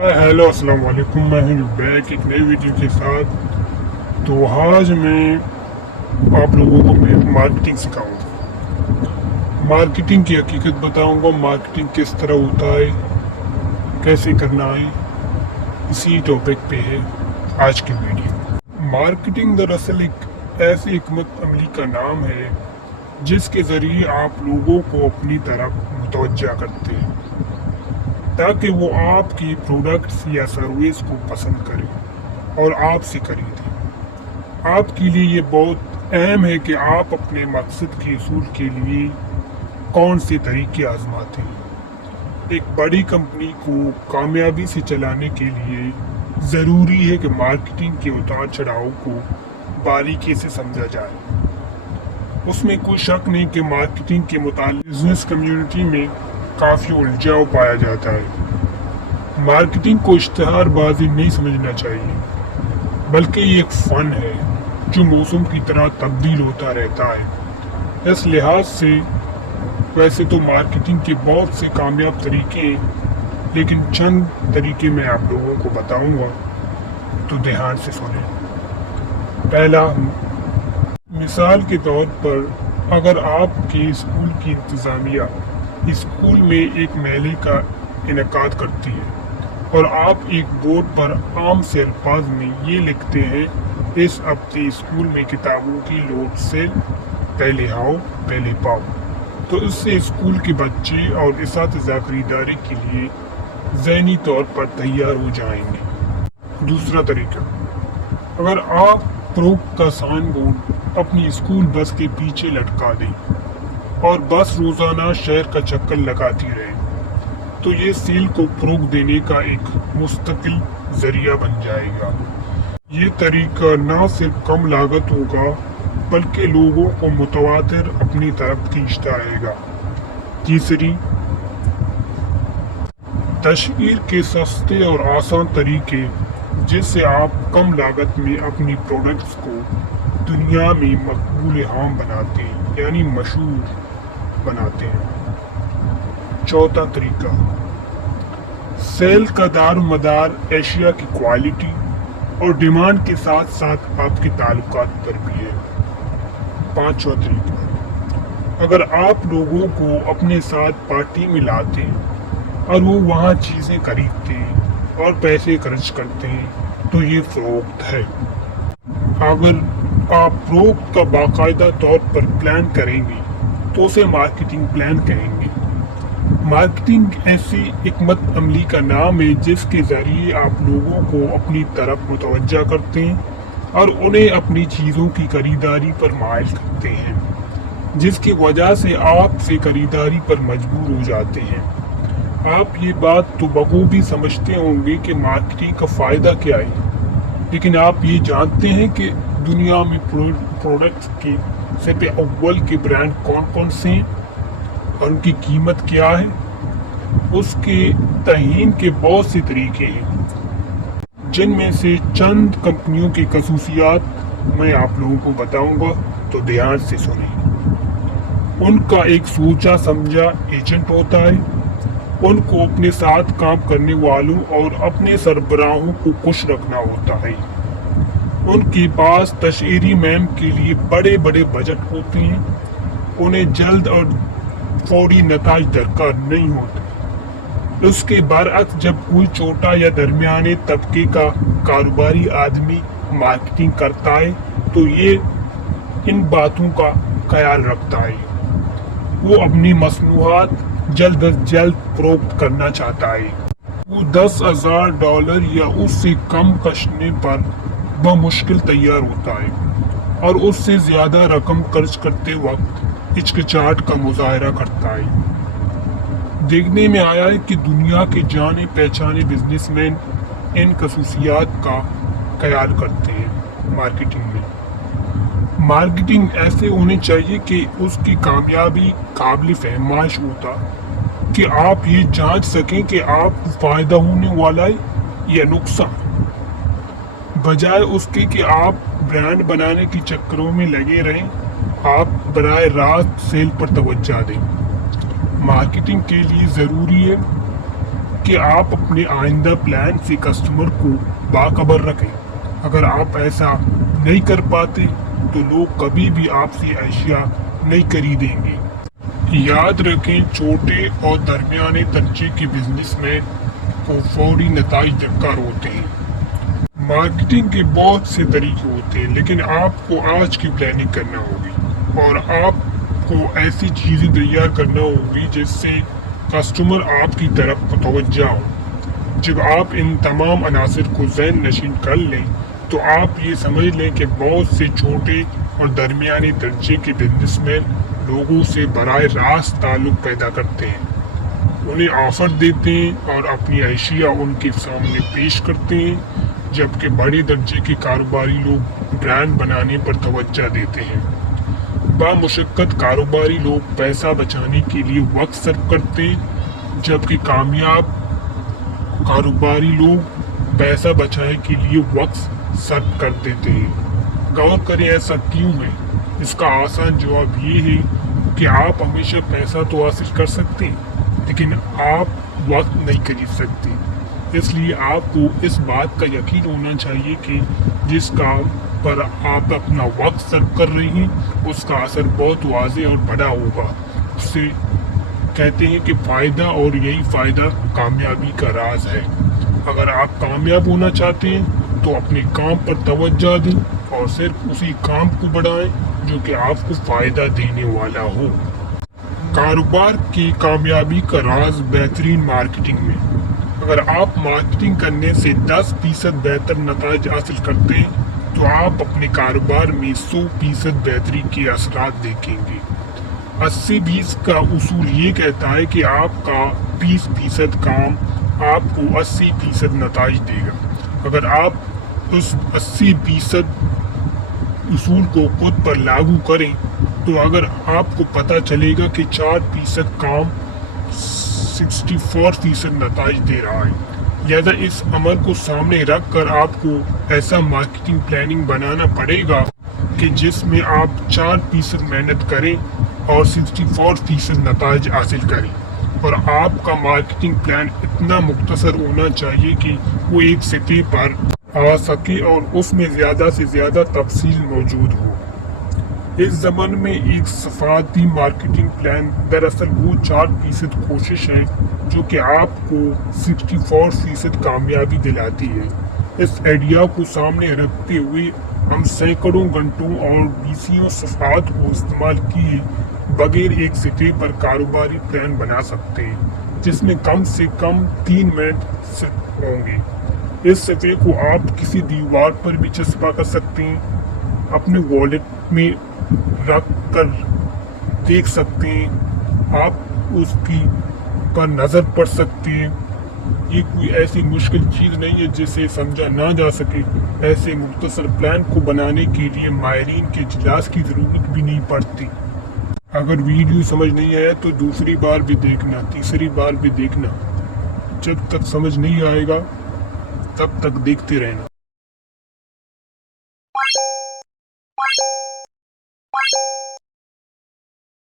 Hello अस्सलाम वालेकुम। मैं हूँ बैक एक नई वीडियो के साथ। तो आज मैं आप लोगों को मैं मार्केटिंग सिखाऊंगा, मार्केटिंग की हकीकत बताऊंगा, मार्केटिंग किस तरह होता है, कैसे करना है। इसी टॉपिक पे है आज की वीडियो। मार्केटिंग दरअसल एक ऐसी हिकमत अमली का नाम है जिसके ज़रिए आप लोगों को अपनी तरफ मुतवज्जा करते हैं ताकि वो आपकी प्रोडक्ट्स या सर्विस को पसंद करें और आपसे खरीदें। आपके लिए ये बहुत अहम है कि आप अपने मकसद के असूल के लिए कौन से तरीके आजमाते हैं। एक बड़ी कंपनी को कामयाबी से चलाने के लिए ज़रूरी है कि मार्केटिंग के उतार चढ़ाव को बारीकी से समझा जाए। उसमें कोई शक नहीं कि मार्केटिंग के मुताल्लिक़ बिजनेस कम्युनिटी में काफ़ी उलझाव पाया जाता है। मार्केटिंग को इश्तिहारबाजी नहीं समझना चाहिए, बल्कि ये एक फ़न है जो मौसम की तरह तब्दील होता रहता है। इस लिहाज से वैसे तो मार्केटिंग के बहुत से कामयाब तरीके हैं, लेकिन चंद तरीके मैं आप लोगों को बताऊंगा, तो ध्यान से सुनें। पहला, मिसाल के तौर पर अगर आपके स्कूल की इंतज़ामिया स्कूल में एक मेले का इनेकाद करती है और आप एक बोर्ड पर आम से अल्फाज में ये लिखते हैं, इस हफ्ते स्कूल में किताबों की लोड सेल, पहले आओ पहले पाओ, तो इससे स्कूल के बच्चे और इस्तिज़ा खरीदारी के लिए ज़हनी तौर पर तैयार हो जाएंगे। दूसरा तरीका, अगर आप फ़रोख्त का साइन बोर्ड अपनी स्कूल बस के पीछे लटका दें और बस रोज़ाना शहर का चक्कर लगाती रहे, तो ये सेल को फ़रोग़ देने का एक मुस्तकिल ज़रिया बन जाएगा। ये तरीका न सिर्फ कम लागत होगा, बल्कि लोगों को मुतवातिर अपनी तरफ खींचता रहेगा। तीसरी, तशहीर के सस्ते और आसान तरीके जिससे आप कम लागत में अपनी प्रोडक्ट्स को दुनिया में मकबूल आम बनाते हैं, यानी मशहूर बनाते हैं। चौथा तरीका, सेल का दारोमदार एशिया की क्वालिटी और डिमांड के साथ साथ आपके ताल्लुकात पर भी है। पांचवा तरीका, अगर आप लोगों को अपने साथ पार्टी में लाते हैं और वो वहाँ चीज़ें खरीदते हैं और पैसे खर्च करते हैं, तो ये फ़रोख्त है। अगर आप फ़रोख्त का बाकायदा तौर पर प्लान करेंगे तो उसे मार्केटिंग प्लान कहेंगे। मार्केटिंग ऐसी हिकमत अमली का नाम है जिसके ज़रिए आप लोगों को अपनी तरफ मुतवज्जा करते हैं और उन्हें अपनी चीज़ों की खरीदारी पर माइल करते हैं, जिसकी वजह से आपसे खरीदारी पर मजबूर हो जाते हैं। आप ये बात तो बखूबी समझते होंगे कि मार्केटिंग का फ़ायदा क्या है, लेकिन आप ये जानते हैं कि दुनिया में प्रोडक्ट्स के सबसे अव्वल के ब्रांड कौन कौन से हैं और उनकी कीमत क्या है। उसके तयीन के बहुत से तरीके हैं, जिनमें से चंद कंपनियों की खसूसियात मैं आप लोगों को बताऊंगा, तो ध्यान से सुनिए। उनका एक सोचा समझा एजेंट होता है। उनको अपने साथ काम करने वालों और अपने सरबराहों को खुश रखना होता है। उनके पास तशहीरी मुहिम के लिए बड़े बड़े बजट होते हैं। उन्हें जल्द और फौरी नताज दरकार नहीं होते। उसके बरअक्स जब कोई छोटा या दरमियाने तबके का कारोबारी आदमी मार्केटिंग करता है, तो ये इन बातों का ख्याल रखता है। वो अपनी मसनूआत जल्द अज जल्द फ़रोख्त करना चाहता है। वो $10,000 या उससे कम कशने पर बमुश्किल तैयार होता है और उससे ज़्यादा रकम खर्च करते वक्त हिचकिचाहट का मुजाहरा करता है। देखने में आया है कि दुनिया के जाने पहचाने बिजनेसमैन इन खसूसियात का ख्याल करते हैं। मार्केटिंग ऐसे होनी चाहिए कि उसकी कामयाबी काबिल फहमाइश होता कि आप ये जांच सकें कि आपको फ़ायदा होने वाला है या नुकसान, बजाय उसके कि आप ब्रांड बनाने के चक्करों में लगे रहें। आप बराह रास्त सेल पर तवज्जो दें। मार्केटिंग के लिए ज़रूरी है کہ آپ اپنے آئندہ پلان سے کسٹمر کو باخبر رکھیں۔ اگر آپ ایسا نہیں کر پاتے تو لوگ کبھی بھی آپ سے اشیاء نہیں خریدیں گے۔ یاد رکھیں، چھوٹے اور درمیانے درجے کے بزنس مین کو فوری نتائج درکار ہوتے ہیں۔ مارکیٹنگ کے بہت سے طریقے ہوتے ہیں، لیکن آپ کو آج کی پلاننگ کرنا ہوگی اور آپ کو ایسی چیزیں تیار کرنا ہوگی جس سے کسٹمر آپ کی طرف متوجہ ہو۔ جب آپ ان تمام عناصر کو ذہن نشین کر لیں تو آپ یہ سمجھ لیں کہ بہت سے چھوٹے اور درمیانے درجے کے بزنس مین لوگوں سے براہ راست تعلق پیدا کرتے ہیں، انہیں آفر دیتے ہیں اور اپنی اشیاء ان کے سامنے پیش کرتے ہیں، جبکہ بڑے درجے کے کاروباری لوگ برانڈ بنانے پر توجہ دیتے ہیں۔ بامشقت کاروباری لوگ پیسہ بچانے کے لیے وقت صرف کرتے ہیں، جبکہ کامیاب کاروباری لوگ پیسہ بچانے کے لیے وقت صرف کر دیتے ہیں۔ غور کریں ایسا کیوں ہے؟ اس کا آسان جواب یہ ہے کہ آپ ہمیشہ پیسہ تو حاصل کر سکتے ہیں، لیکن آپ وقت نہیں خرید سکتے۔ اس لیے آپ کو اس بات کا یقین ہونا چاہیے کہ جس کام پر آپ اپنا وقت صرف کر رہے ہیں اس کا اثر بہت واضح اور بڑا ہوگا۔ اس سے کہتے ہیں کہ فائدہ، اور یہی فائدہ کامیابی کا راز ہے۔ اگر آپ کامیاب ہونا چاہتے ہیں تو اپنے کام پر توجہ دیں اور صرف اسی کام کو بڑھائیں جو کہ آپ کو فائدہ دینے والا ہو۔ کاروبار کی کامیابی کا راز بہترین مارکیٹنگ میں۔ اگر آپ مارکیٹنگ کرنے سے 10% بہتر نتائج حاصل کرتے ہیں تو آپ اپنے کاروبار میں 100% بہتری کے اثرات دیکھیں گے۔ 80-20 کا اصول یہ کہتا ہے کہ آپ کا 20% کام آپ کو 80% نتائج دے گا۔ اگر آپ اس 80% اصول کو خود پر لاگو کریں تو اگر آپ کو پتہ چلے گا کہ 4% کام 64% نتائج دے رہا ہے، لہذا اس عمل کو سامنے رکھ کر آپ کو ایسا مارکیٹنگ پلاننگ بنانا پڑے گا کہ جس میں آپ 4% محنت کریں اور 64% نتائج حاصل کریں، اور آپ کا مارکیٹنگ پلان اتنا مختصر ہونا چاہیے کہ وہ ایک سطح پر آ سکے اور اس میں زیادہ سے زیادہ تفصیل موجود ہو۔ اس زمانے میں ایک صفاتی مارکیٹنگ پلان دراصل وہ 4% کوشش ہے جو کہ آپ کو 64% کامیابی دلاتی ہے۔ اس آئیڈیا کو سامنے رکھتے ہوئے ہم سینکڑوں گھنٹوں اور بیسیوں صفحات کو استعمال کیے بغیر ایک سطح پر کاروباری پلان بنا سکتے ہیں جس میں کم سے کم 3 منٹ صرف ہوں گے۔ اس صفحے کو آپ کسی دیوار پر بھی چسپاں کر سکتے ہیں، اپنے والیٹ میں رکھ کر دیکھ سکتے ہیں، آپ اس کی پر نظر پڑ سکتے ہیں۔ یہ کوئی ایسی مشکل چیز نہیں ہے جسے سمجھا نہ جا سکے۔ ایسے مختصر پلان کو بنانے کے لیے ماہرین کے اجلاس کی ضرورت بھی نہیں پڑتی۔ اگر ویڈیو سمجھ نہیں آیا تو دوسری بار بھی دیکھنا، تیسری بار بھی دیکھنا، جب تک سمجھ نہیں آئے گا تب تک دیکھتے رہنا۔